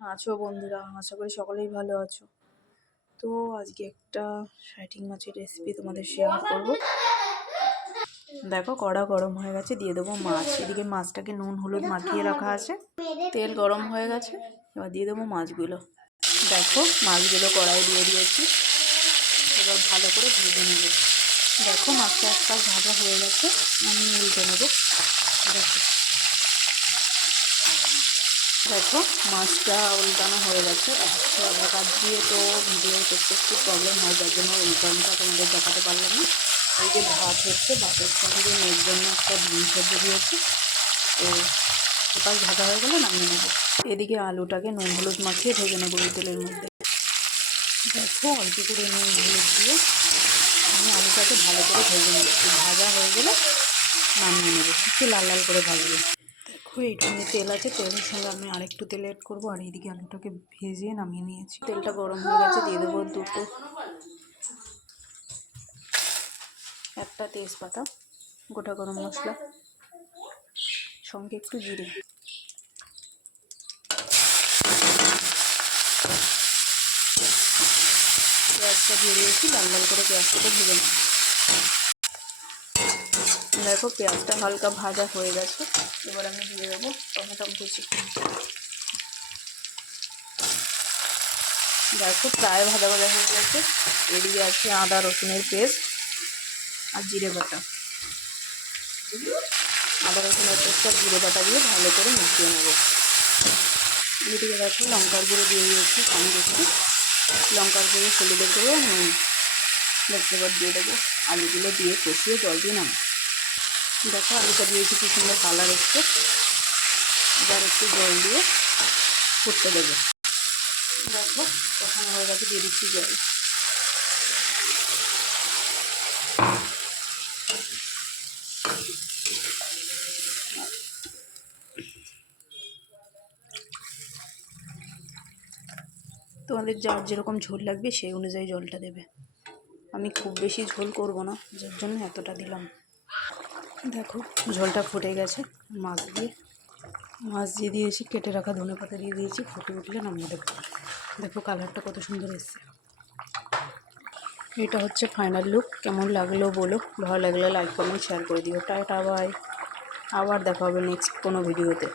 আছো বন্ধুরা? আশা করি সকলেই ভালো আছো। তো আজকে একটা শাইটিং মাছের রেসিপি তোমাদের শেয়ার করব। দেখো কড়া গরম হয়ে গেছে, দিয়ে দেবো মাছ। এদিকে মাছটাকে নুন হলুদ মাখিয়ে রাখা আছে, তেল গরম হয়ে গেছে, এবার দিয়ে দেবো মাছগুলো। দেখো মাছগুলো কড়াই দিয়ে দিয়েছি, এবার ভালো করে ভেজে নেব। দেখো মাছটা এক পাশ ভাজা হয়ে গেছে, আমি উল্টে নেবো। দেখো মাছটা উল্টানো হয়ে গেছে। এক হাত দিয়ে তো ভিডিও করতে একটু প্রবলেম হয়, যার জন্য উল্টানোটা তোমাদের দেখাতে পারলাম না। এই যে ভাত হচ্ছে, ভাতের সঙ্গে মেয়ের জন্য একটা ডিম সেদ্ধ দিয়েছি। তো এপাশ ভাজা হয়ে গেলে নামিয়ে নেবো। এদিকে আলুটাকে নুন হলুদ মাখিয়ে ভেজে নেবো এই তেলের মধ্যে। দেখো অল্প করে নুন হলুদ দিয়ে আমি আলুটাকে ভালো করে ভেজে নেবো। একটু ভাজা হয়ে গেলে নামিয়ে নেবো, একটু লাল লাল করে ভাজবো। দেখো এইটুখানি তেল আছে, তেলের সঙ্গে আমি আরেকটু তেল অ্যাড করবো। আর এইদিকে আলুটাকে ভেজে নামিয়ে নিয়েছি। তেলটা গরম হয়ে গেছে, দিয়ে দেবো একটা তেজপাতা, গোটা গরম মশলা, সঙ্গে একটু জিরে। পেঁয়াজটা দিয়ে দিয়েছি, লাল লাল করে পেঁয়াজটাকে ভেজে নেব। দেখো পেঁয়াজটা হালকা ভাজা হয়ে গেছে, এবার আমি দিয়ে দেবো টমেটো কুচি। দেখো প্রায় ভাজা ভাজা হয়ে গেছে। এদিকে আছে আদা রসুনের পেস্ট আর জিরে বাটা। আদা রসুনের পেস্ট আর জিরে বাটা দিয়ে ভালো করে মিশিয়ে নেব। এদিকে দেখো লঙ্কার গুঁড়ো দিয়ে দিয়েছি, পানি দিচ্ছি, লঙ্কার গুঁড়ো, হলুদের গুঁড়ো, নুন। দেখতে এবার দিয়ে দেবো আলুগুলো দিয়ে কষিয়ে জল দিয়ে নাম। দেখো আলুটা দিয়েছি, কি সুন্দর কালার এসছে। এবার একটু জল দিয়ে ফুটতে দেবো। দেখো কষানো হয়ে গেছে, দিয়ে দিচ্ছি জল। তোমাদের যার যেরকম ঝোল লাগবে সেই অনুযায়ী জলটা দেবে। আমি খুব বেশি ঝোল করব না, যার জন্য এতটা দিলাম। দেখো ঝোলটা ফুটে গেছে। মাছ দিয়ে দিয়েছি, কেটে রাখা ধনেপাতা দিয়ে দিয়েছি। ফুটে উঠলে নামিয়ে দেবো। দেখো কালারটা কত সুন্দর এসছে। এটা হচ্ছে ফাইনাল লুক। কেমন লাগলো বলো, ভালো লাগলে লাইক কমেন্ট শেয়ার করে দিও। টাটা বাই, আবার দেখা হবে নেক্সট কোনো ভিডিওতে।